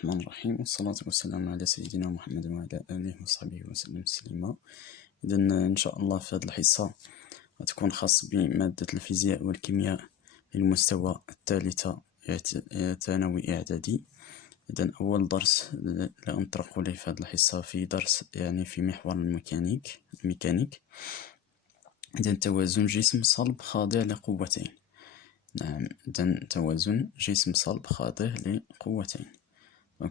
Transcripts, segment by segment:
الرحمن الرحيم، والصلاة والسلام على سيدنا محمد وعلى آله وصحبه وسلم تسليما. إذا إن شاء الله في هذه الحصة غتكون خاص بمادة الفيزياء والكيمياء للمستوى الثالثة ثانوي إعدادي. إذا أول درس لأنطرق ليه في هذه الحصة في درس في محور الميكانيك. إذا توازن جسم صلب خاضع لقوتين. نعم، إذا توازن جسم صلب خاضع لقوتين.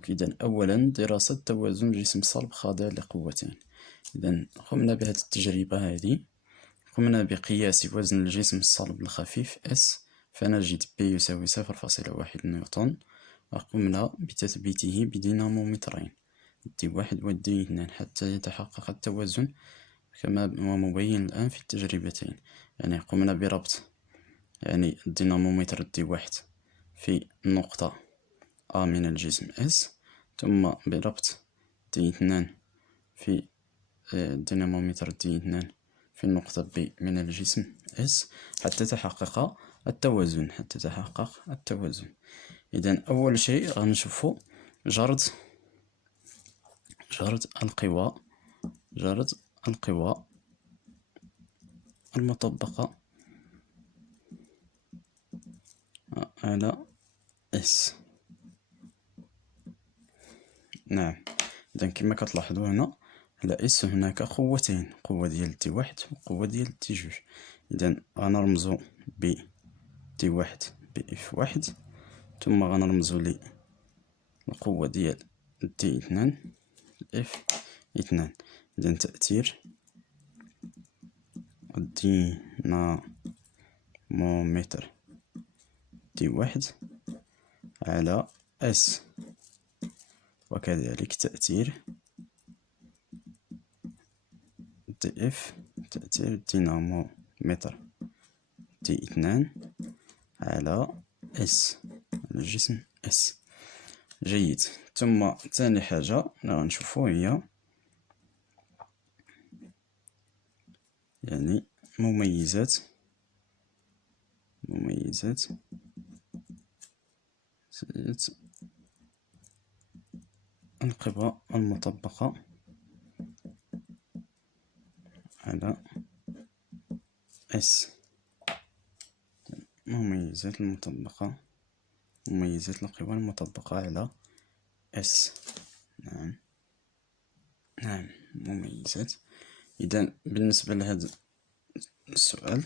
إذا أولا دراسة توازن جسم صلب خاضع لقوتين. إذا قمنا بهذه التجربة هذه، قمنا بقياس وزن الجسم الصلب الخفيف S، فنجد P يساوي 0.1 نيوتن، وقمنا بتثبيته بدينامومترين D1 و D2 حتى يتحقق التوازن كما هو مبين الآن في التجربتين. قمنا بربط الدينامومتر D1 في النقطة A من الجسم S، ثم بربط D2 في الدينامومتر D2 في النقطة B من الجسم S حتى تحقق التوازن. إذا أول شيء غنشوفو جرد القوى المطبقة على S. نعم، إذا كما كتلاحظوا هنا على S هناك قوتين، قوة ديال D1 وقوة ديال D2. إذا غنرمزو ب D1 ب F1، ثم غنرمزو للقوة ديال D2 F2. إذا تأثير الدينامومتر D1 على S، وكذلك تأثير DF، تأثير الدينامومتر D2 على S، الجسم S. جيد. ثم ثاني حاجة غنشوفو هي مميزات القوى المطبقة على S. مميزات القوى المطبقة على S. نعم، مميزات. إذا بالنسبة لهذا السؤال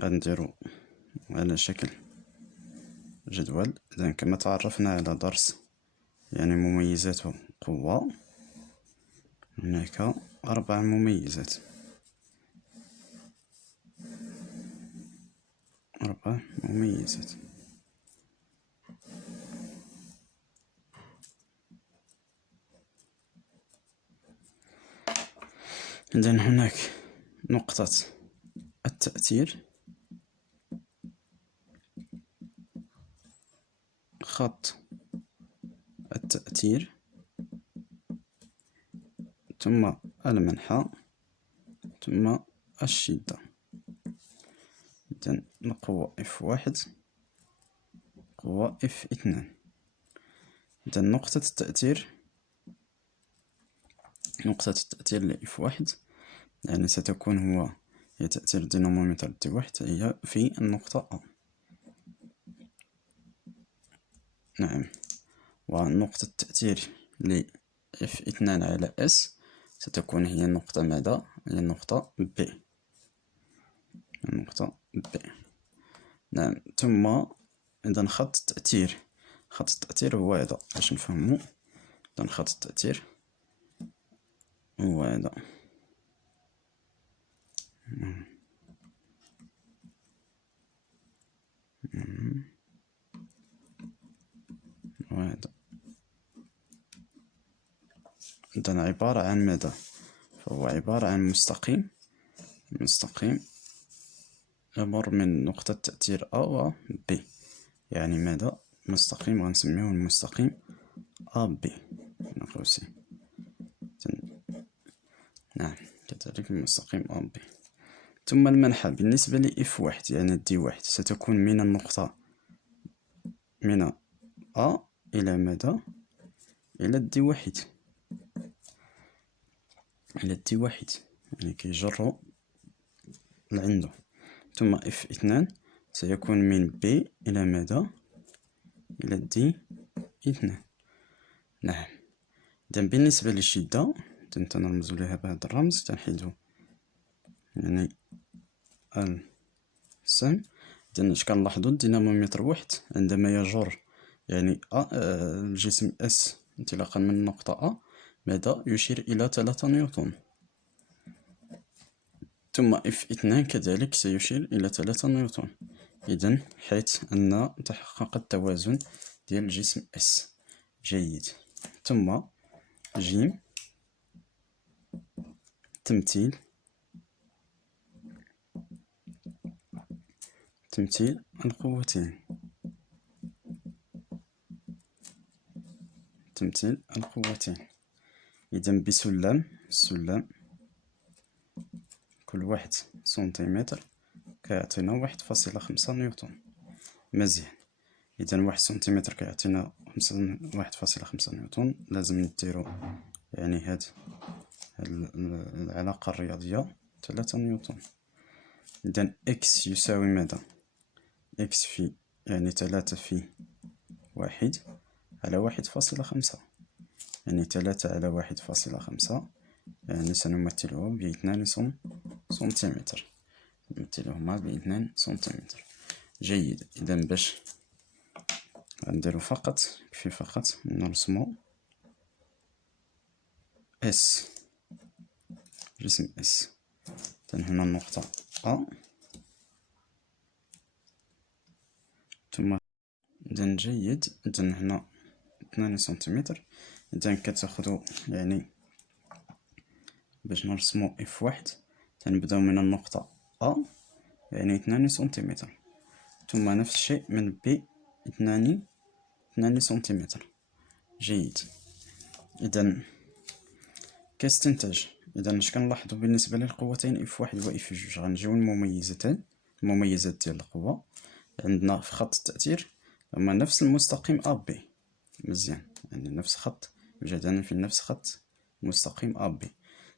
غنديرو على شكل جدول. إذا كما تعرفنا على درس مميزات قوة، هناك 4 مميزات. إذا هناك نقطة التأثير، خط التأثير، ثم المنحى، ثم الشدة. إذا القوة F1، قوة F2. إذا نقطة التأثير ل F1 ستكون هي تأثير الدينامومتر D1 هي في النقطة A. نعم، ونقطة التأثير ل F2 على S ستكون هي النقطة ماذا؟ هي النقطة B. نعم، ثم إذا خط التأثير هو هذا باش نفهمو. إذا خط التأثير هو هذا. إذا عبارة عن ماذا؟ فهو عبارة عن مستقيم يمر من نقطة تأثير A و B. ماذا؟ مستقيم غنسميوه المستقيم AB نقوسي. نعم، كذلك المستقيم AB. ثم المنحى بالنسبة ل F1 D1 ستكون من النقطة من A إلى ماذا؟ إلى دي واحد، يعني كيجرو لعندو. ثم اف اثنان سيكون من بي إلى ماذا؟ إلى دي اثنان. نعم. إذن بالنسبة للشدة تنرمز لها بهذا الرمز، تنحيدو يعني السهم. إذن اش كنلاحظو الدينامومتر واحد عندما يجر يعني الجسم اس انطلاقا من النقطة ماذا؟ يشير إلى 3 نيوتن. ثم اف اثنان كذلك سيشير إلى 3 نيوتن. إذن حيث أن تحقق التوازن ديال الجسم اس. جيد. ثم جيم تمثيل القوتين. إذن بسلم كل 1 سنتيمتر كيعطينا 1.5 نيوتن. مزيان. إذن 1 سنتيمتر كيعطينا 1.5 نيوتن. لازم نديرو يعني هاد العلاقة الرياضية 3 نيوتن. إذن إكس يساوي ماذا؟ إكس في يعني 3 في 1 على 1.5، يعني 3 على 1.5 يعني سنمثله ب2 سنتيمتر. نمثلهما ب2 سنتيمتر. جيد. إذن باش غنديرو فقط نرسمو اس، جسم اس. إذن هنا النقطة أ، ثم إذن جيد. إذن هنا 2 سنتيمتر. إذن كتاخدو يعني باش نرسمو اف واحد تنبداو من النقطة أ يعني 2 سنتيمتر، ثم نفس الشيء من بي 2 سنتيمتر. جيد. إذن كيستنتج. إذن اش كنلاحظو بالنسبة للقوتين اف واحد و اف جوج؟ غنجيو المميزات ديال القوة. عندنا في خط التأثير هما نفس المستقيم أ بي. مزيان، يعني نفس خط يوجدان في نفس خط مستقيم أ بي.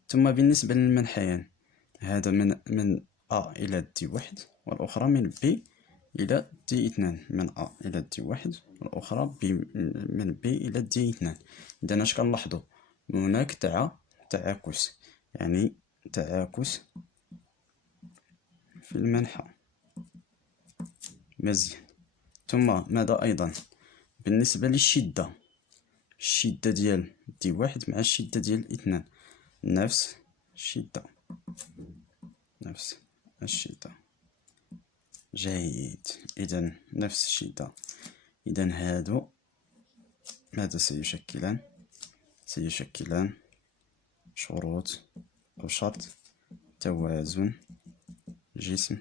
ثم بالنسبة للمنحيان هذا من أ إلى دي واحد، والأخرى من بي إلى دي اثنان. من أ إلى دي واحد والأخرى من بي إلى دي اثنان. إذن اش كنلاحظو؟ هناك تعاكس، يعني تعاكس في المنحى. مزيان. ثم ماذا أيضا؟ بالنسبة للشدة، الشدة ديال دي واحد مع الشدة ديال اثنان نفس الشدة. جيد. إذن نفس الشدة. إذن هادو ماذا سيشكلان شروط أو شرط توازن جسم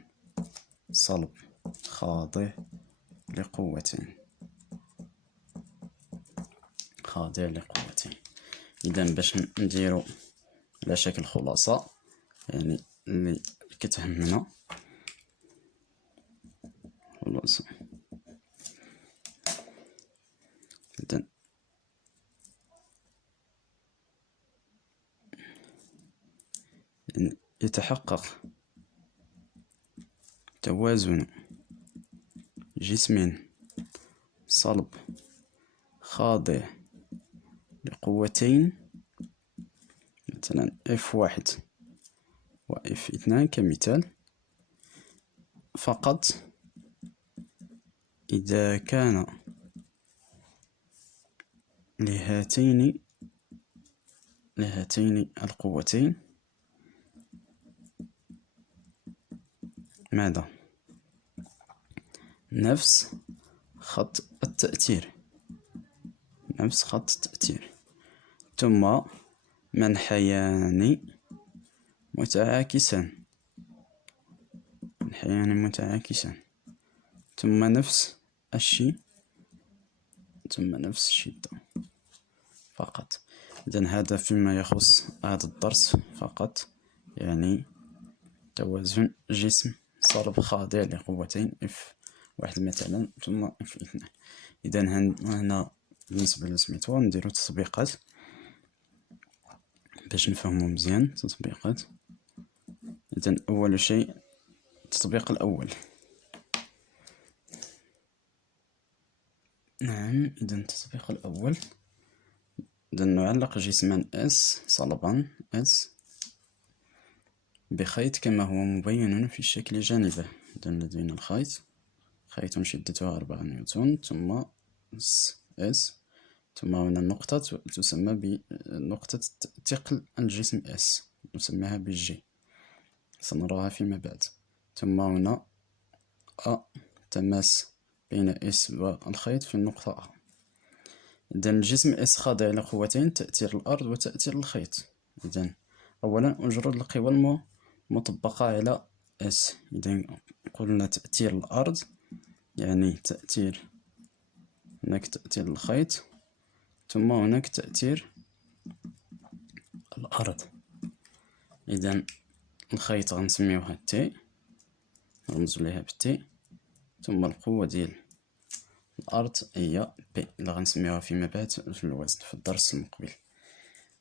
صلب خاضع لقوتين. إذن باش نديرو على شكل خلاصة يعني اللي كتهمنا خلاصة. إذن يتحقق توازن جسم صلب خاضع لقوتين، مثلا اف واحد و اف اثنان كمثال، فقط إذا كان لهاتين القوتين ماذا؟ نفس خط التأثير، ثم منحيان متعاكسان، ثم نفس الشدة فقط. إذن هذا فيما يخص هذا الدرس فقط، يعني توازن جسم صلب خاضع لقوتين اف واحد مثلا ثم اف اثنان. إذن هنا بالنسبة لسميتو نديرو تطبيقات باش نفهمو مزيان. تطبيقات، إذن أول شيء التطبيق الأول. نعم، إذن التطبيق الأول، إذن نعلق جسما S صلبا S بخيط كما هو مبين في الشكل جانبه. إذن لدينا الخيط، خيط شدته 4 نيوتن، ثم S، ثم هنا النقطة تسمى بنقطة ثقل الجسم S، نسميها بالG، سنراها فيما بعد. ثم هنا A، تماس بين S والخيط في النقطة A. إذن الجسم S خاضع لقوتين: تأثير الأرض وتأثير الخيط. إذن أولا أجرد القوى المطبقة على S. إذن قلنا تأثير الأرض يعني تأثير، هناك تأثير الخيط، ثم هناك تأثير الأرض. إذن الخيط غنسميوها T، نرمزو ليها بT، ثم القوة ديال الأرض هي P اللي غنسميوها فيما بعد في الوزن في الدرس المقبل.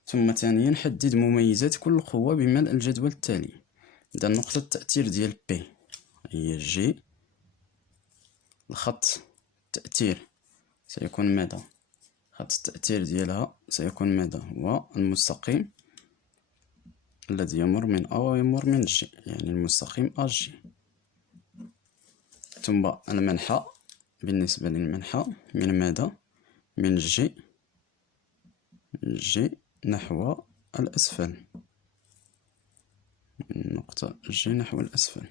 ثم ثانيا حدد مميزات كل قوة بملء الجدول التالي. إذا نقطة التأثير ديال P هي G، الخط التأثير سيكون ماذا؟ خط التأثير ديالها سيكون ماذا؟ هو المستقيم الذي يمر من A ويمر من G، يعني المستقيم AG. ثم المنحى، بالنسبة للمنحى من ماذا؟ من G نحو الأسفل، من نقطة G نحو الأسفل.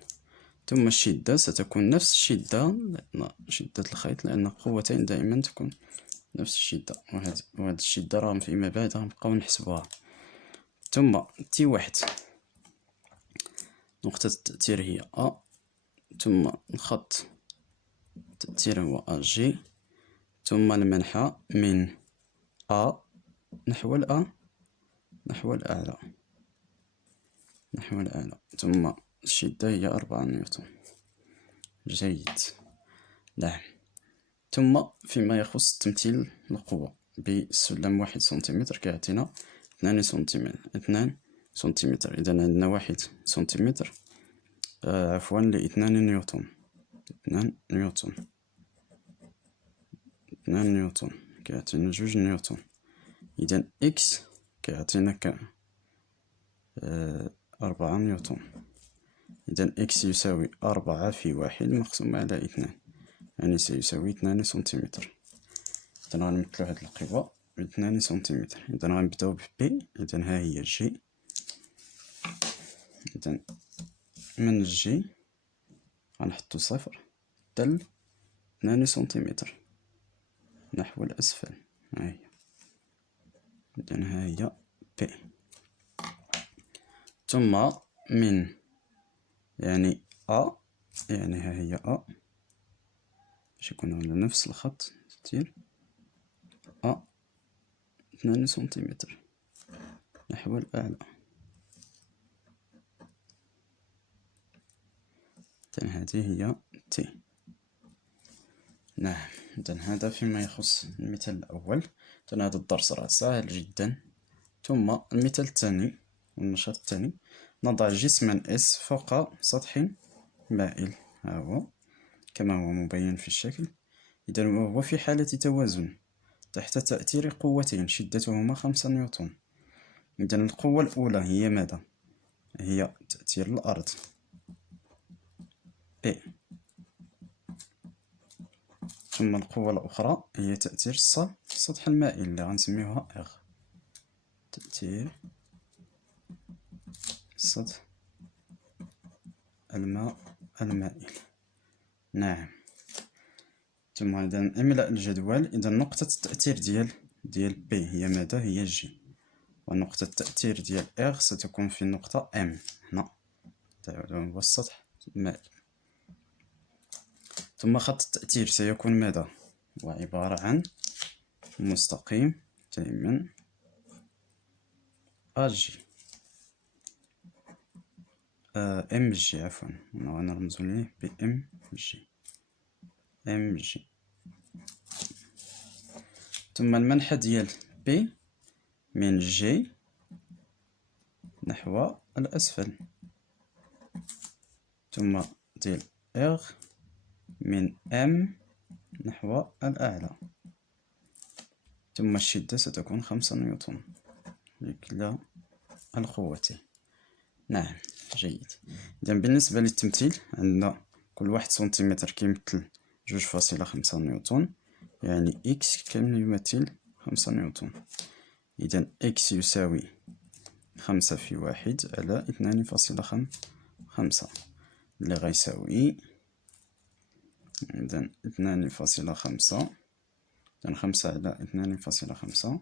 ثم الشدة ستكون نفس الشدة، شدة الخيط، لأن قوتين دائما تكون نفس الشدة، وهاد الشدة راهم فيما بعد غنبقاو نحسبوها. ثم T1، نقطة التأثير هي A، ثم الخط التأثير هو AG، ثم المنحى من A نحو الأعلى، ثم الشدة هي 4 نيوتن. جيد، نعم. ثم فيما يخص تمثيل القوة بالسلم 1 سنتيمتر كيعطينا 2 سنتيمتر. إذا عندنا 1 سنتيمتر عفوا ل2 نيوتن، 2 نيوتن كيعطينا 2 نيوتن. إذا إكس كيعطينا 4 نيوتن. إذا إكس يساوي 4 في 1 مقسوم على 2، يعني سيساوي 2 سنتيمتر. إذا غنمثلو هاد القوة ب 2 سنتيمتر. إذا غنبداو ب بي، إذا ها هي جي. إذا من جي غنحطو صفر دل 2 سنتيمتر نحو الأسفل، ها هي. إذا ها هي بي. ثم من يعني أ، يعني ها هي أ باش يكون على نفس الخط تأثير أ 2 سنتيمتر نحو الأعلى. إذن هذه هي تي. نعم، إذن هذا فيما يخص المثال الأول. إذن هذا الدرس راه سهل جدا. ثم المثال الثاني والنشاط الثاني: نضع جسما S فوق سطح مائل، ها هو كما هو مبين في الشكل. إذن وهو في حالة توازن تحت تأثير قوتين شدتهما 5 نيوتن. إذن القوة الأولى هي ماذا؟ هي تأثير الأرض A، ثم القوة الأخرى هي تأثير السطح المائل اللي غنسميوها R، تأثير السطح المائل. نعم. ثم إذا املأ الجدول. إذا نقطة التأثير ديال B هي ماذا؟ هي G، ونقطة التأثير ديال R ستكون في النقطة M هنا، هو السطح المائل. ثم خط التأثير سيكون ماذا؟ هو عبارة عن مستقيم دائما AG، MG عفوا، نرمز ليه ب MG. ثم المنحى ديال بي من جي نحو الأسفل، ثم ديال إغ من إم نحو الأعلى، ثم الشدة ستكون 5 نيوتن لكلا القوتين. نعم، جيد. إذا بالنسبة للتمثيل عندنا كل 1 سنتيمتر كيمثل 2.5 نيوتن، يعني إكس كامل يمثل 5 نيوتن. إذا إكس يساوي 5 في 1 على 2.5 اللي غيساوي إذا 2.5، إذا 5 على 2.5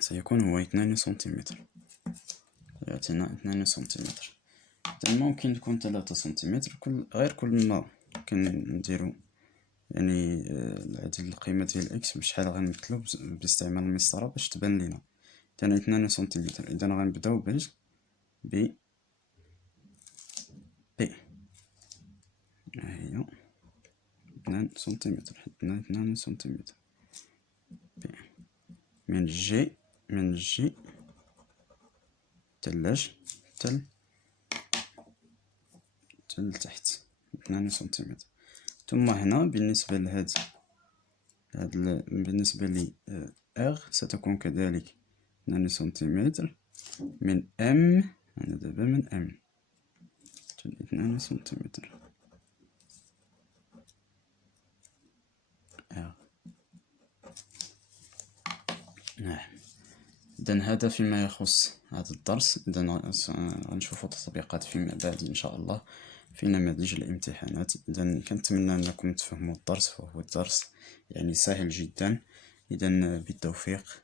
سيكون هو 2 سنتيمتر، يعطينا 2 سنتيمتر. إذا ممكن تكون 3 سنتيمتر، غير كل ما كنديرو يعني العدد القيمة ديال إكس بشحال غنمثلو باستعمال المسطرة باش تبان لينا. إذا 2 سنتيمتر، إذا غنبداو ب بي، ها هي 2 سنتيمتر، حطنا 2 سنتيمتر. بي من جي تلاش تل تحت 2 سنتيمتر. ثم هنا بالنسبة لهاد بالنسبة لي إغ ستكون كذلك 2 سنتيمتر من إم، أنا دابا من إم 2 سنتيمتر إغ. نعم. إذن هذا فيما يخص هذا الدرس. إذن غنشوفو تطبيقات فيما بعد إن شاء الله في نماذج الامتحانات. إذن كنتمنى أنكم تفهموا الدرس، وهو الدرس يعني سهل جدا. إذن بالتوفيق.